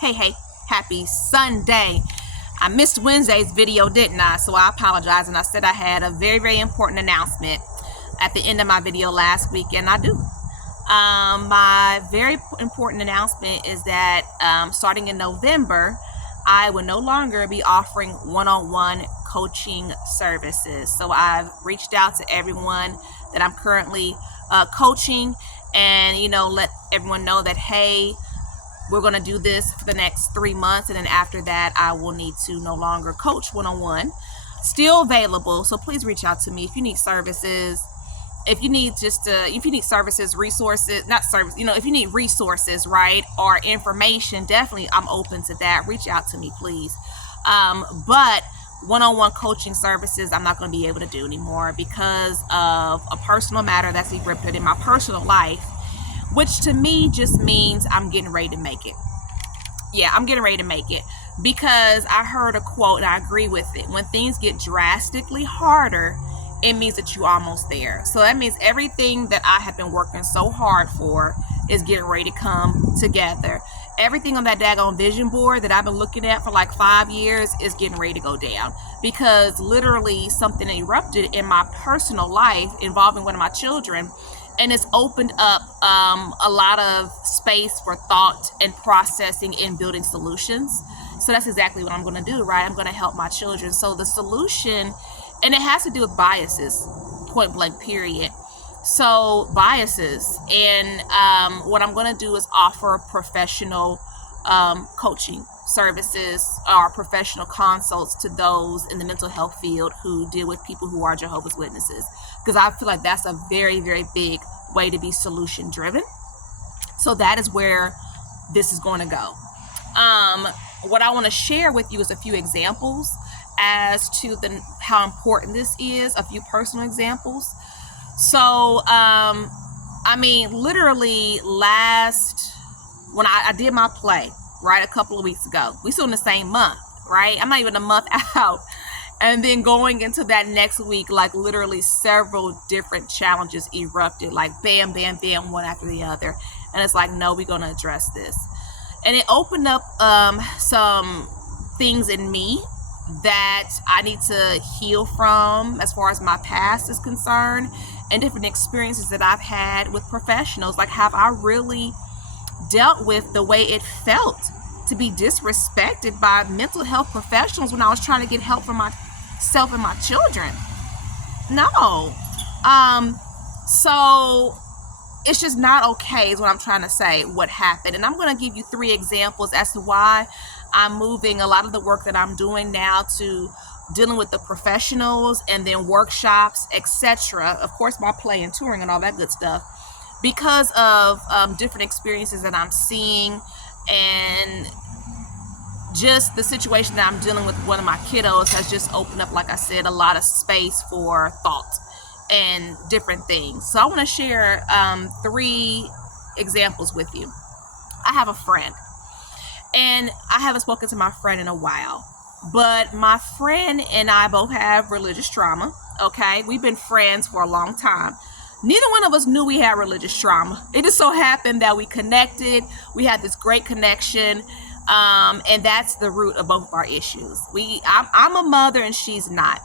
Hey, happy Sunday. I missed Wednesday's video, didn't I? So I apologize, and I said I had a very important announcement at the end of my video last week, and I do. My very important announcement is that starting in November, I will no longer be offering one-on-one coaching services. So I've reached out to everyone that I'm currently coaching, and let everyone know that, hey, we're going to do this for the next 3 months, and then after that I will need to no longer coach one-on-one. Still available, so please reach out to me if you need services, if you need services, resources, not service, if you need resources, right, or information. Definitely I'm open to that. Reach out to me, please. But one-on-one coaching services I'm not going to be able to do anymore because of a personal matter that's erupted in my personal life, which to me just means I'm getting ready to make it. Yeah, I'm getting ready to make it, because I heard a quote and I agree with it. When things get drastically harder, it means that you're almost there. So that means everything that I have been working so hard for is getting ready to come together. Everything on that daggone vision board that I've been looking at for like 5 years is getting ready to go down, because literally something erupted in my personal life involving one of my children, and it's opened up a lot of space for thought and processing and building solutions. So that's exactly what I'm going to do, right? I'm going to help my children. So the solution, and it has to do with biases, point blank, period. So biases, and what I'm going to do is offer professional coaching services or professional consults to those in the mental health field who deal with people who are Jehovah's Witnesses, because I feel like that's a very big way to be solution driven. So that is where this is going to go. What I want to share with you is a few examples as to how important this is, a few personal examples. So literally when I did my play, right, a couple of weeks ago, we still in the same month, right? I'm not even a month out. And then going into that next week, like literally several different challenges erupted, like bam, one after the other. And it's like, no, we're going to address this. And it opened up some things in me that I need to heal from as far as my past is concerned, and different experiences that I've had with professionals. Like, have I really dealt with the way it felt to be disrespected by mental health professionals when I was trying to get help for myself and my children? No. So it's just not okay is what I'm trying to say, what happened. And I'm going to give you 3 examples as to why I'm moving a lot of the work that I'm doing now to dealing with the professionals, and then workshops, etc. Of course, my play and touring and all that good stuff, because of different experiences that I'm seeing, and just the situation that I'm dealing with one of my kiddos has just opened up, like I said, a lot of space for thought and different things. So I want to share 3 examples with you. I have a friend, and I haven't spoken to my friend in a while, but my friend and I both have religious trauma. Okay, we've been friends for a long time. Neither one of us knew we had religious trauma. It just so happened that we connected. We had this great connection, and that's the root of both of our issues. I'm a mother and she's not.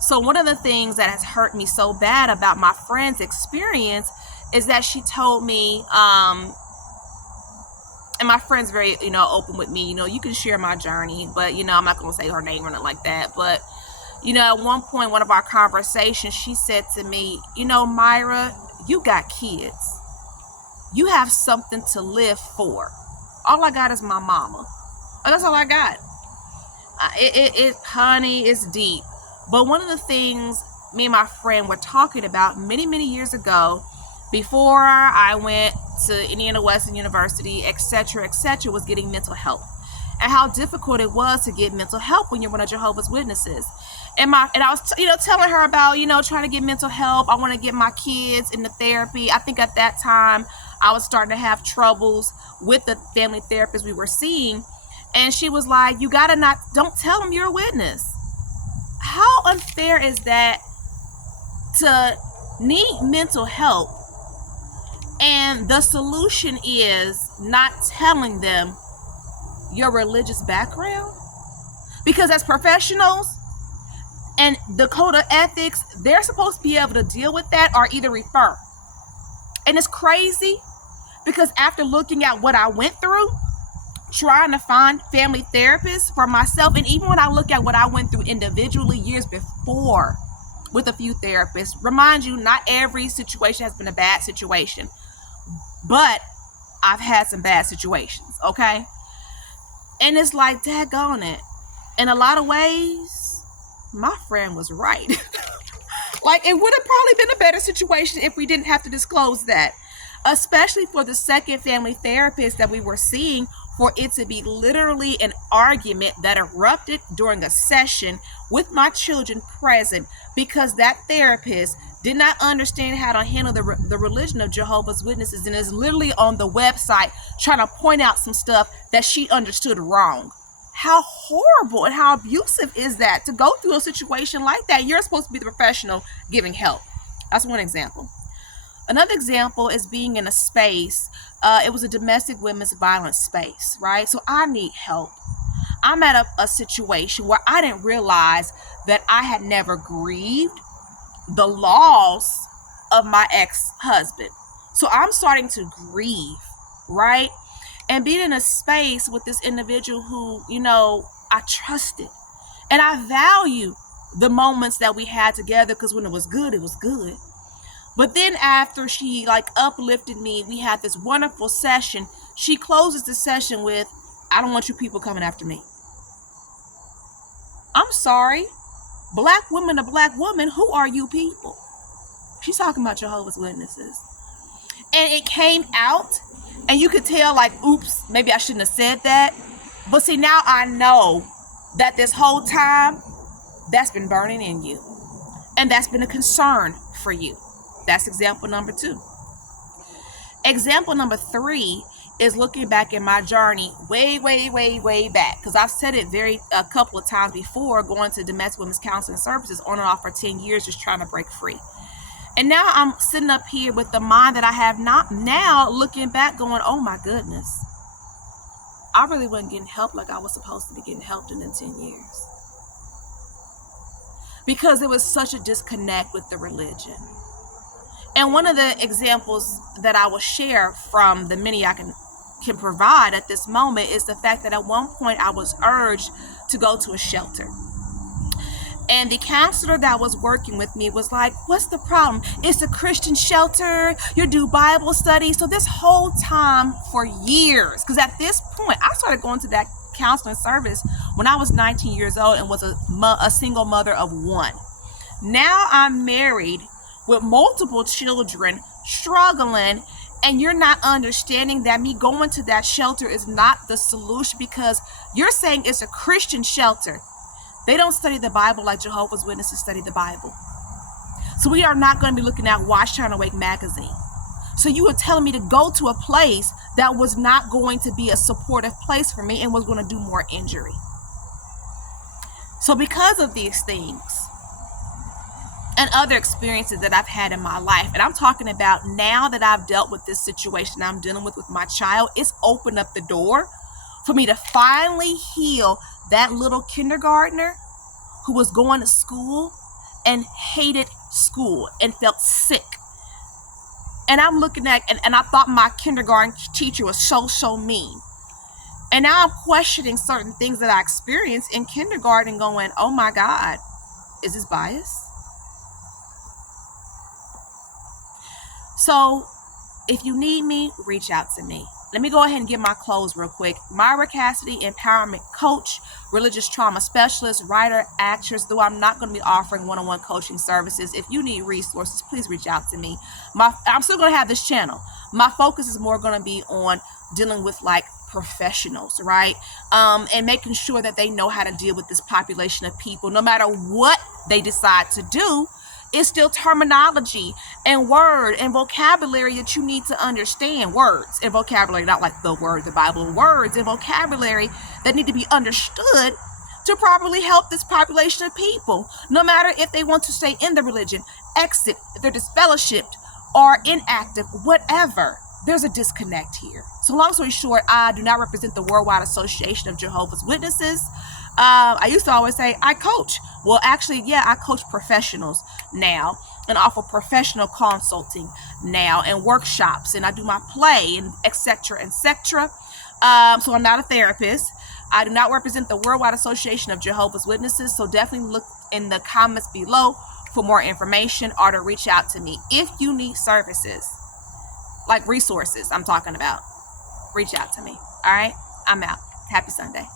So one of the things that has hurt me so bad about my friend's experience is that she told me, and my friend's very, open with me, you can share my journey, but, I'm not going to say her name or nothing like that. But, at one point, one of our conversations, she said to me, Myra, you got kids. You have something to live for. All I got is my mama. Oh, that's all I got. Honey, it's deep. But one of the things me and my friend were talking about many years ago, before I went to Indiana Western University, etc., was getting mental health, and how difficult it was to get mental help when you're one of Jehovah's Witnesses. And I was, telling her about, trying to get mental help. I want to get my kids into therapy. I think at that time I was starting to have troubles with the family therapist we were seeing. And she was like, don't tell them you're a witness. How unfair is that to need mental help, and the solution is not telling them your religious background? Because as professionals and the code of ethics, they're supposed to be able to deal with that or either refer. And it's crazy because after looking at what I went through, trying to find family therapists for myself, and even when I look at what I went through individually years before with a few therapists, remind you, not every situation has been a bad situation, but I've had some bad situations, okay? And it's like, daggone it. In a lot of ways, my friend was right. Like, it would have probably been a better situation if we didn't have to disclose that, especially for the second family therapist that we were seeing, for it to be literally an argument that erupted during a session with my children present because that therapist did not understand how to handle the religion of Jehovah's Witnesses and is literally on the website trying to point out some stuff that she understood wrong. How horrible and how abusive is that to go through a situation like that? You're supposed to be the professional giving help. That's one example. Another example is being in a space. It was a domestic women's violence space, right? So I need help. I'm at a situation where I didn't realize that I had never grieved the loss of my ex-husband. So I'm starting to grieve, right? And being in a space with this individual who, you know, I trusted. And I value the moments that we had together because when it was good, it was good. But then after she like uplifted me, we had this wonderful session. She closes the session with, I don't want you people coming after me. I'm sorry. Black woman to black woman, who are you people? She's talking about Jehovah's Witnesses. And it came out and you could tell like, oops, maybe I shouldn't have said that. But see, now I know that this whole time that's been burning in you. And that's been a concern for you. That's example number 2. Example number 3 is looking back in my journey way back, because I've said it a couple of times before, going to domestic women's counseling services on and off for 10 years, just trying to break free. And now I'm sitting up here with the mind that I have not now, looking back going, oh my goodness, I really wasn't getting help like I was supposed to be getting helped in 10 years. Because there was such a disconnect with the religion. And one of the examples that I will share from the many I can provide at this moment is the fact that at one point I was urged to go to a shelter. And the counselor that was working with me was like, what's the problem? It's a Christian shelter. You do Bible study. So this whole time for years, because at this point, I started going to that counseling service when I was 19 years old and was a single mother of 1. Now I'm married with multiple children, struggling, and you're not understanding that me going to that shelter is not the solution because you're saying it's a Christian shelter. They don't study the Bible like Jehovah's Witnesses study the Bible. So we are not going to be looking at Watch China Wake magazine. So you were telling me to go to a place that was not going to be a supportive place for me and was going to do more injury. So because of these things, and other experiences that I've had in my life, and I'm talking about now that I've dealt with this situation I'm dealing with my child, it's opened up the door for me to finally heal that little kindergartner who was going to school and hated school and felt sick. And I'm looking at, and I thought my kindergarten teacher was so mean. And now I'm questioning certain things that I experienced in kindergarten going, oh my God, is this bias? So if you need me, reach out to me. Let me go ahead and get my clothes real quick. Myra Cassidy, empowerment coach, religious trauma specialist, writer, actress, though I'm not going to be offering one-on-one coaching services. If you need resources, please reach out to me. I'm still going to have this channel. My focus is more going to be on dealing with like professionals, right? And making sure that they know how to deal with this population of people, no matter what they decide to do. It's still terminology and word and vocabulary that you need to understand. Words and vocabulary, not like the word, the Bible, words and vocabulary that need to be understood to properly help this population of people, no matter if they want to stay in the religion, exit, if they're disfellowshipped or inactive, whatever. there's a disconnect here. So long story short, I do not represent the Worldwide Association of Jehovah's Witnesses. I used to always say I coach. Well, actually, yeah, I coach professionals now and offer professional consulting now and workshops, and I do my play and etc. etc. So I'm not a therapist. I do not represent the Worldwide Association of Jehovah's Witnesses. So definitely look in the comments below for more information or to reach out to me if you need services, like resources I'm talking about. Reach out to me. All right, I'm out. Happy Sunday.